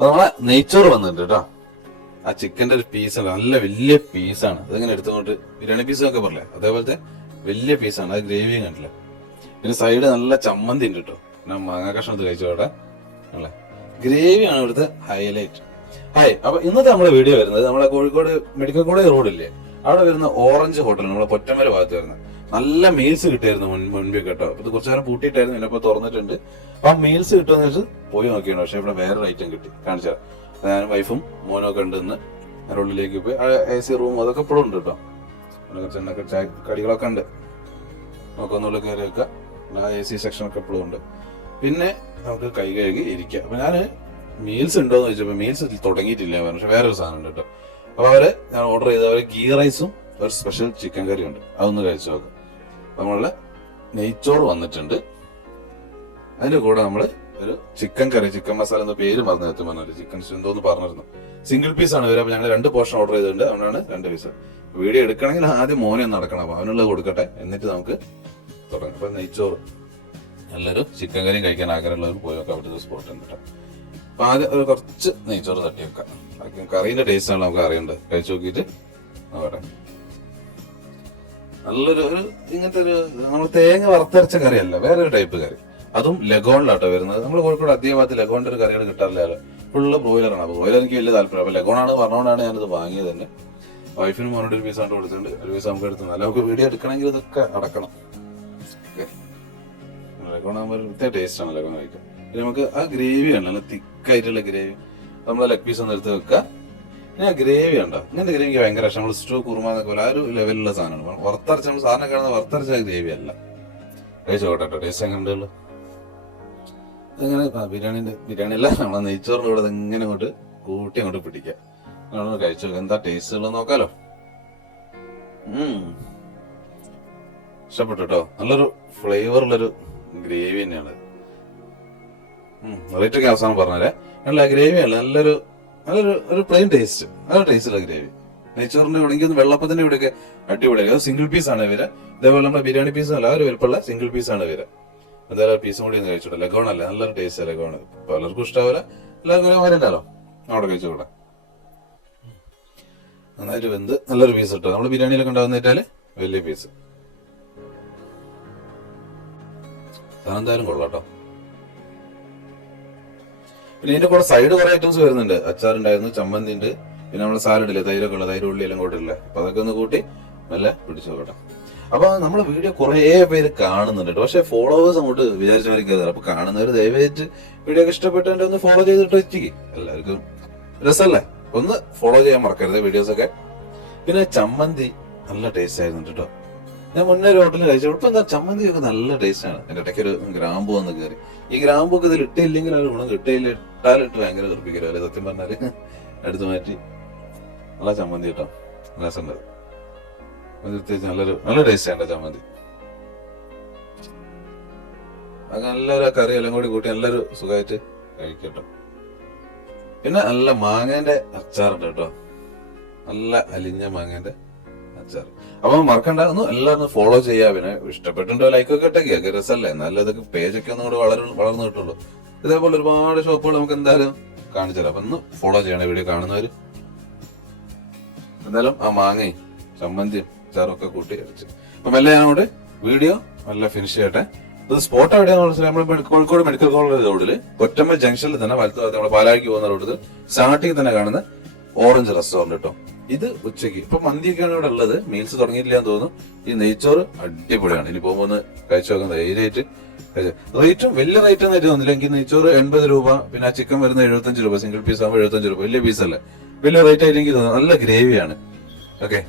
അപ്പൊ നമ്മളെ നെയ്ച്ചോറ് വന്നിട്ടുണ്ട് കേട്ടോ. ആ ചിക്കന്റെ ഒരു പീസ് നല്ല വലിയ പീസാണ് അതിങ്ങനെ എടുത്തുകൊണ്ട് ബിരിയാണി പീസ് ഒക്കെ പറഞ്ഞേ അതേപോലത്തെ വലിയ പീസാണ് അത് ഗ്രേവിയും കണ്ടില്ല? പിന്നെ സൈഡ് നല്ല ചമ്മന്തി ഉണ്ട് കേട്ടോ. പിന്നെ മാങ്ങ കഷ്ണത്ത് കഴിച്ചോട്ടെ അല്ലേ? ഗ്രേവിയാണ് ഇവിടുത്തെ ഹൈലൈറ്റ് ഹായ് അപ്പൊ ഇന്നത്തെ നമ്മുടെ വീഡിയോ വരുന്നത് നമ്മുടെ കോഴിക്കോട് മെഡിക്കൽ കോളേജ് റോഡില്ലേ അവിടെ വരുന്ന ഓറഞ്ച് ഹോട്ടൽ നമ്മുടെ പൊറ്റമര ഭാഗത്ത് വരുന്നത്. നല്ല മീൽസ് കിട്ടിയായിരുന്നു മുൻ മുൻപേ കേട്ടോ. ഇത് കുറച്ചു നേരം പൂട്ടിയിട്ടായിരുന്നു ഇപ്പോൾ തുറന്നിട്ടുണ്ട്. അപ്പൊ ആ മീൽസ് കിട്ടുമെന്ന് വെച്ച് പോയി നോക്കിയാണ്. പക്ഷെ ഇവിടെ വേറൊരു ഐറ്റം കിട്ടി. കാണിച്ചാൽ ഞാൻ വൈഫും മോനും ഒക്കെ ഉണ്ട് ഇന്ന് അതിന്റെ ഉള്ളിലേക്ക് പോയി. എ സി റൂം അതൊക്കെ ഇപ്പോഴും ഉണ്ട് കേട്ടോ. പിന്നെ കുറച്ച് ചായ കടികളൊക്കെ ഉണ്ട്. നമുക്കൊന്നുള്ളിൽ കയറി വെക്കാം. ആ എ സി സെക്ഷൻ ഒക്കെ ഇപ്പോഴും ഉണ്ട്. പിന്നെ നമുക്ക് കൈ കഴുകി ഇരിക്കാം. അപ്പൊ ഞാൻ മീൽസ് ഉണ്ടോന്ന് ചോദിച്ചപ്പോ മീൽസ് തുടങ്ങിയിട്ടില്ല ഞാൻ. പക്ഷെ വേറൊരു സാധനം ഉണ്ട് കേട്ടോ. അപ്പൊ അവർ ഞാൻ ഓർഡർ ചെയ്ത അവർ ഗീ റൈസും ഒരു സ്പെഷ്യൽ ചിക്കൻ കറിയും ഉണ്ട്. അതൊന്ന് കഴിച്ചു നോക്കാം. നമ്മളുടെ നെയ്ച്ചോറ് വന്നിട്ടുണ്ട്. അതിന്റെ കൂടെ നമ്മൾ ഒരു ചിക്കൻ കറി ചിക്കൻ മസാല എന്ന പേര് മറന്നു നേരത്തെ പറഞ്ഞു ചിക്കൻ എന്തോന്ന് പറഞ്ഞിരുന്നു. സിംഗിൾ പീസ് ആണ് ഇവർ. ഞങ്ങൾ രണ്ട് പോർഷൻ ഓർഡർ ചെയ്തിട്ടുണ്ട്. അതുകൊണ്ടാണ് രണ്ട് പീസ് വീഡിയോ എടുക്കണമെങ്കിൽ ആദ്യം മോനെ നടക്കണം. അപ്പൊ അവനുള്ളത് കൊടുക്കട്ടെ. എന്നിട്ട് നമുക്ക് തുടങ്ങാം. അപ്പൊ നെയ്ച്ചോറ്. നല്ലൊരു ചിക്കൻ കറിയും കഴിക്കാൻ ആഗ്രഹമുള്ളവർ പോയി നോക്കാം. അവിടുത്തെ സ്പോട്ട് ഉണ്ട് അപ്പൊ ആദ്യം ഒരു കുറച്ച് നെയ്ച്ചോറ് തട്ടി വെക്കാം കറീന്റെ ടേസ്റ്റ് ആണ് നമുക്ക് അറിയേണ്ടത്. കഴിച്ചു നോക്കിയിട്ട് നോക്കട്ടെ. നല്ലൊരു ഒരു ഇങ്ങനത്തെ ഒരു നമ്മൾ തേങ്ങ വറുത്തരച്ച കറിയല്ല വേറെ ഒരു ടൈപ്പ് കറി. അതും ലഗോണിലാട്ടോ വരുന്നത്. നമ്മൾ കോഴിക്കോട് അധിക ഭാഗത്ത് ലഗോണിന്റെ ഒരു കറികൾ കിട്ടാറില്ല. ഫുള്ള് ബ്രോയിലറാണ് ബ്രോയിലർ എനിക്ക് വലിയ താല്പര്യം. അപ്പൊ ലഗോണാണ് പറഞ്ഞുകൊണ്ടാണ് ഞാനത് വാങ്ങിയത് തന്നെ. വൈഫിനും മോനോട് ഒരു പീസ് കൊടുത്തിട്ടുണ്ട്. ഒരു പീസ് നമുക്ക് എടുത്തു നല്ല നമുക്ക് വീഡിയോ എടുക്കണമെങ്കിൽ ഇതൊക്കെ അടക്കണം ലഗോണാകുമ്പോൾ പ്രത്യേക ടേസ്റ്റ് ആണ് പിന്നെ നമുക്ക് ആ ഗ്രേവി ആണ് നല്ല തിക്കായിട്ടുള്ള ഗ്രേവി നമ്മൾ ലെഗ് പീസ് ഒന്ന് എടുത്ത് വെക്കുക. പിന്നെ ഗ്രേവി ഉണ്ടോ? ഇങ്ങനത്തെ ഗ്രേവി എനിക്ക് ഭയങ്കര ഇഷ്ടം. നമ്മൾ സ്റ്റൂ കുറുമ എന്നൊക്കെ പോലെ ആ ഒരു ലെവലിലുള്ള സാധനമാണ്. വറുത്തരച്ച നമ്മൾ സാധനം കാണുന്ന വറുത്തരച്ച ഗ്രേവി അല്ല. കഴിച്ചു കേട്ടോ. ടേസ്റ്റ് എങ്ങനെ ഉണ്ടല്ലോ ഇങ്ങനെ ബിരിയാണിന്റെ ബിരിയാണി അല്ല നമ്മളെ നെയ്ച്ചോറിന്റെ കൂടെ ഇങ്ങനെ അങ്ങോട്ട് കൂട്ടി അങ്ങോട്ട് പിടിക്കുക. നമ്മളൊന്ന് കഴിച്ചു എന്താ ടേസ്റ്റ് ഉള്ളത് നോക്കാലോ. ഇഷ്ടപ്പെട്ടു കേട്ടോ. നല്ലൊരു ഫ്ലേവറുള്ളൊരു ഗ്രേവി തന്നെയാണ്. റേറ്റ് ഒക്കെ അവസാനം പറഞ്ഞേ അല്ല ഗ്രേവി അല്ല നല്ലൊരു നല്ലൊരു ഒരു പ്ലെയിൻ ടേസ്റ്റ് നല്ല ടേസ്റ്റുള്ള ഗ്രേവി നെയ്ച്ചോറിന്റെ ഇവിടെ എനിക്ക് വെള്ളപ്പത്തിന്റെ ഇവിടെയൊക്കെ അടിപൊളിയായി അത് സിംഗിൾ പീസ് ആണ് വരെ ഇതേപോലെ നമ്മുടെ ബിരിയാണി പീസ് അല്ല ഒരു വലുപ്പമുള്ള സിംഗിൾ പീസ് ആണ് വരെ എന്തായാലും പീസും കൂടി ഒന്ന് കഴിച്ചോട്ടെ ലഗോൺ അല്ല? നല്ലൊരു ടേസ്റ്റ് ലഗോണ് പലർക്കും ഇഷ്ടാവില്ല എല്ലാവർക്കും ഒരേ അവിടെ കഴിച്ചോട്ടെ നന്നായിട്ട് വെന്ത് നല്ലൊരു പീസ് ഇട്ടോ. നമ്മൾ ബിരിയാണിയിലൊക്കെ ഉണ്ടാകുന്നേറ്റാൽ വലിയ പീസ് അതെന്തായാലും കൊള്ളാം കേട്ടോ പിന്നെ ഇതിന്റെ കൂടെ സൈഡ് കുറെ ഐറ്റംസ് വരുന്നുണ്ട്. അച്ചാറുണ്ടായിരുന്നു ചമ്മന്തി ഉണ്ട് പിന്നെ നമ്മൾ സാലഡ് ഇല്ലേ തൈരൊക്കെ ഉള്ള തൈര് ഉള്ളി എല്ലാം കൂട്ടില്ല അപ്പൊ അതൊക്കെ ഒന്ന് കൂട്ടി നല്ല പിടിച്ചു നോക്കട്ടെ. അപ്പൊ നമ്മളെ വീഡിയോ കുറെ പേര് കാണുന്നുണ്ട്. പക്ഷെ ഫോളോവേഴ്സ് അങ്ങോട്ട് വിചാരിച്ചവരൊക്കെ അപ്പൊ കാണുന്നവർ ദയവായിട്ട് വീഡിയോ ഒക്കെ ഇഷ്ടപ്പെട്ട് ഒന്ന് ഫോളോ ചെയ്തിട്ട് വെച്ചിക്ക് എല്ലാവർക്കും രസമല്ലേ ഒന്ന് ഫോളോ ചെയ്യാൻ മറക്കരുത് വീഡിയോസ് ഒക്കെ. പിന്നെ ചമ്മന്തി നല്ല ടേസ്റ്റ് ആയിരുന്നു കേട്ടോ ഞാൻ മുന്നേ ഒരു ഹോട്ടലിൽ കഴിച്ചു ഇപ്പൊ എന്താ ചമ്മന്തി ഒക്കെ നല്ല ടേസ്റ്റ് ആണ്. എന്റെ ഇടയ്ക്ക് ഒരു ഗ്രാമ്പു വന്ന് കയറി ഈ ഗ്രാമ്പു ഒക്കെ ഇതിൽ ഇട്ടില്ലെങ്കിൽ ഒരു ഗുണം കിട്ടിയില്ല? ഇട്ടാലിട്ട് ഭയങ്കര ഉറപ്പിക്കലോ അല്ലെ? സത്യം പറഞ്ഞാൽ. എടുത്തു മാറ്റി. നല്ല ചമ്മന്തി കേട്ടോ. രസമുണ്ട്. പ്രത്യേകിച്ച് നല്ലൊരു നല്ല ടേസ്റ്റ് ആണ് ചമ്മന്തി. അത് നല്ലൊരു കറി എല്ലാം കൂടി കൂട്ടി നല്ലൊരു സുഖമായിട്ട് കഴിക്കട്ടോ. പിന്നെ നല്ല മാങ്ങേന്റെ അച്ചാറുണ്ട് കേട്ടോ. നല്ല അലിഞ്ഞ മാങ്ങേന്റെ അച്ചാർ അപ്പൊ മറക്കണ്ട. ഒന്ന് എല്ലാവരും ഫോളോ ചെയ്യാ. പിന്നെ ഇഷ്ടപ്പെട്ടുണ്ടോ ലൈക്ക് ഒക്കെ ഇട്ടേക്ക്. രസമല്ലേ? എന്നാലും ഇതൊക്കെ പേജൊക്കെ ഒന്നും കൂടെ വളർ വളർന്നു കിട്ടുള്ളൂ. ഇതേപോലെ ഒരുപാട് ഷോപ്പുകൾ നമുക്ക് എന്തായാലും കാണിച്ചു തരാം. അപ്പൊ ഒന്ന് ഫോളോ ചെയ്യണം വീഡിയോ കാണുന്നവര്. എന്തായാലും ആ മാങ്ങയും ചമ്മന്തിയും അച്ചാറും ഒക്കെ കൂട്ടി അടിച്ച് അപ്പൊ മെല്ലെ ഞാൻ അങ്ങോട്ട് വീഡിയോ നല്ല ഫിനിഷ് ചെയ്യട്ടെ. ഇത് സ്പോട്ട് എവിടെയാണെന്ന് വെച്ചാൽ നമ്മൾ കോഴിക്കോട് മെഡിക്കൽ കോളേജ് റോഡിൽ ഒറ്റമ്മ ജംഗ്ഷനിൽ തന്നെ വലത്തു ഭാഗത്ത് നമ്മുടെ പാലാഴിക്ക് പോകുന്ന റോഡിൽ സ്റ്റാർട്ടിങ് തന്നെ കാണുന്ന ഓറഞ്ച് റെസ്റ്റോറന്റ് കേട്ടോ ഇത് ഉച്ചയ്ക്ക്. ഇപ്പൊ മന്തിയൊക്കെയാണ് ഇവിടെ ഉള്ളത്. മീൽസ് തുടങ്ങിയിട്ടില്ല എന്ന് തോന്നുന്നു. ഈ നെയ്ച്ചോറ് അടിപൊളിയാണ്. ഇനി പോകുമ്പോൾ ഒന്ന് കഴിച്ചു നോക്കുന്ന ധൈര്യമായിട്ട് റേറ്റും വലിയ റേറ്റ് ഒന്നും ആയിട്ട് തോന്നില്ല എനിക്ക് നെയ്ച്ചോറ് എൺപത് രൂപ പിന്നെ ആ ചിക്കൻ വരുന്ന എഴുപത്തഞ്ച് രൂപ സിംഗിൾ പീസ് ആകുമ്പോൾ എഴുപത്തഞ്ച് രൂപ. വലിയ പീസ് അല്ല. വലിയ റേറ്റ് ആയിട്ട് എനിക്ക് തോന്നുന്നു. നല്ല ഗ്രേവിയാണ് ഓക്കെ